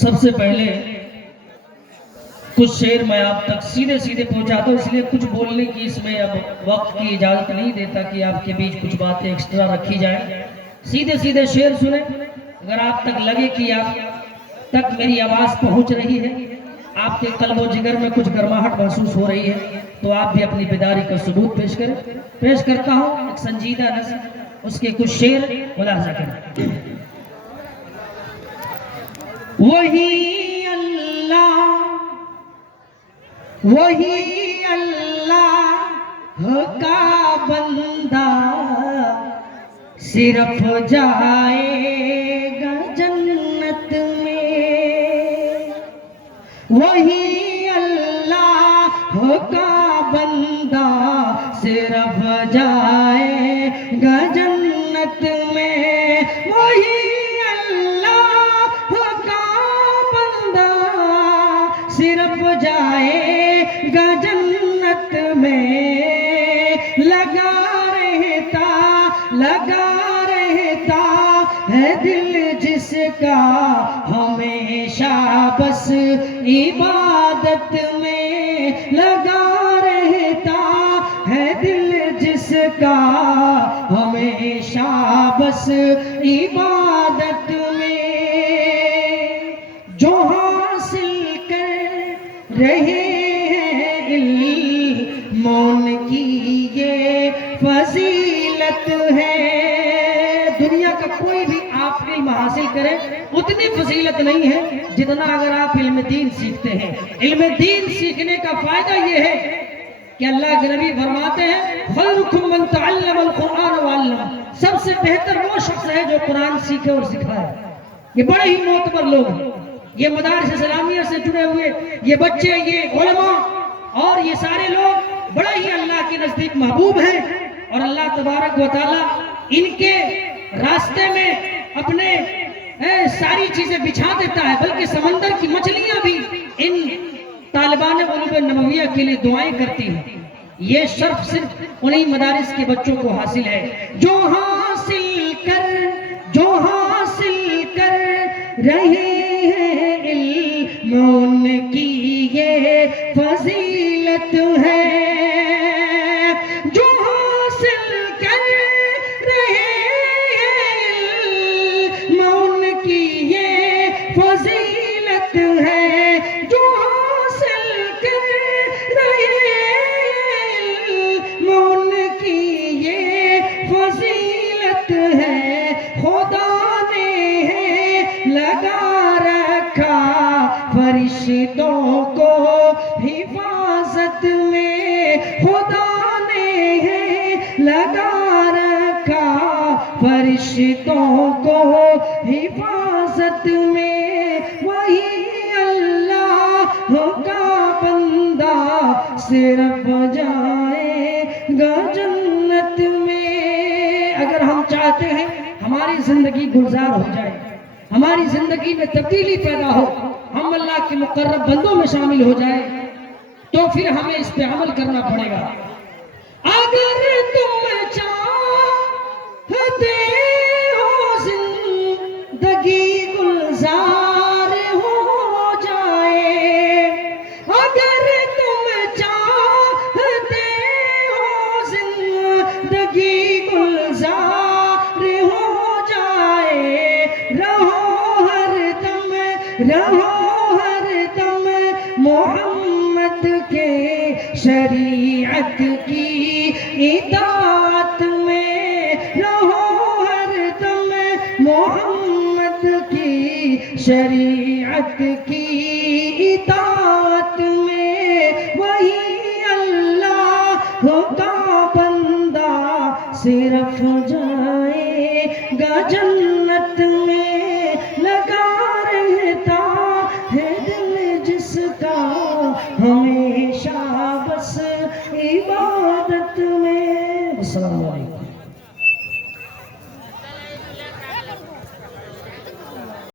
سب سے پہلے کچھ شعر میں آپ تک سیدھے سیدھے پہنچاتا ہوں، اس لیے کچھ بولنے کی اس میں اب وقت کی اجازت نہیں دیتا کہ آپ کے بیچ کچھ باتیں ایکسٹرا رکھی جائیں۔ سیدھے سیدھے شعر سنیں، اگر آپ تک لگے کہ آپ تک میری آواز پہنچ رہی ہے، آپ کے قلب و جگر میں کچھ گرماہٹ محسوس ہو رہی ہے، تو آپ بھی اپنی بیداری کا ثبوت پیش کرتا ہوں ایک سنجیدہ نظم، اس کے کچھ شعر ملاحظہ کریں۔ وہی اللہ کا بندہ صرف جائے گا جنت میں، وہی اللہ کا بندہ صرف جائے گا جنت میں، وہی اللہ کا بندہ صرف جائے گا جنت میں، لگا رہتا ہے دل جس کا ہمیشہ بس عبادت میں، لگا رہتا ہے دل جس کا ہمیشہ بس عبادت میں، جو حاصل کر رہے ہیں علم ان کی یہ فضیلت ہے۔ دنیا کا کوئی بھی آپ علم حاصل کریں اتنی فضیلت نہیں ہے جتنا اگر آپ علم دین سیکھتے ہیں۔ علم دین سیکھنے کا فائدہ یہ ہے کہ اللہ کے نبی فرماتے ہیں خیرکم من تعلم القرآن وعلم، سب سے بہتر وہ شخص ہے جو قرآن سیکھے اور سکھائے۔ یہ بڑے ہی معتبر لوگ ہیں، یہ مدارس اسلامیہ سے جڑے ہوئے یہ بچے، یہ علماء اور یہ سارے لوگ بڑے ہی اللہ کے نزدیک محبوب ہیں، اور اللہ تبارک و تعالیٰ ان کے راستے میں اپنے ساری چیزیں بچھا دیتا ہے، بلکہ سمندر کی مچھلیاں بھی ان طالبان علوم نبویہ کے لیے دعائیں کرتی ہیں۔ یہ شرف صرف انہی مدارس کے بچوں کو حاصل ہے جو حاصل کر رہے ہیں علم ان کی یہ فضیلت ہے، جو حاصل کر رہے ہیں علم ان کی یہ فضیلت ہے، جو حاصل کر رہے ہیں علم ان کی یہ فضیلت ہے، خدا نے لگا رکھا فرشتوں کو حفاظت میں، خدا نے لگا رکھا فرشتوں کو حفاظت میں، وہی اللہ کا بندہ صرف جائے گا جنت میں۔ اگر ہم چاہتے ہیں ہماری زندگی گلزار ہو جائے، ہماری زندگی میں تبدیلی پیدا ہو، ہم اللہ کے مقرب بندوں میں شامل ہو جائے، تو پھر ہمیں اس پہ عمل کرنا پڑے گا۔ اگر تم چاہتے ہو زندگی گلزار ہو جائے، اگر تم چاہتے ہو زندگی گلزار ہو جائے، رہو ہر دم محمد کے شریعت کی اطاعت میں، رہو ہر دم محمد کی شریعت کی اطاعت میں، وہی اللہ کا بندہ صرف جائے گا جنت میں، لگا رہتا ہے دل جس کا ہمیں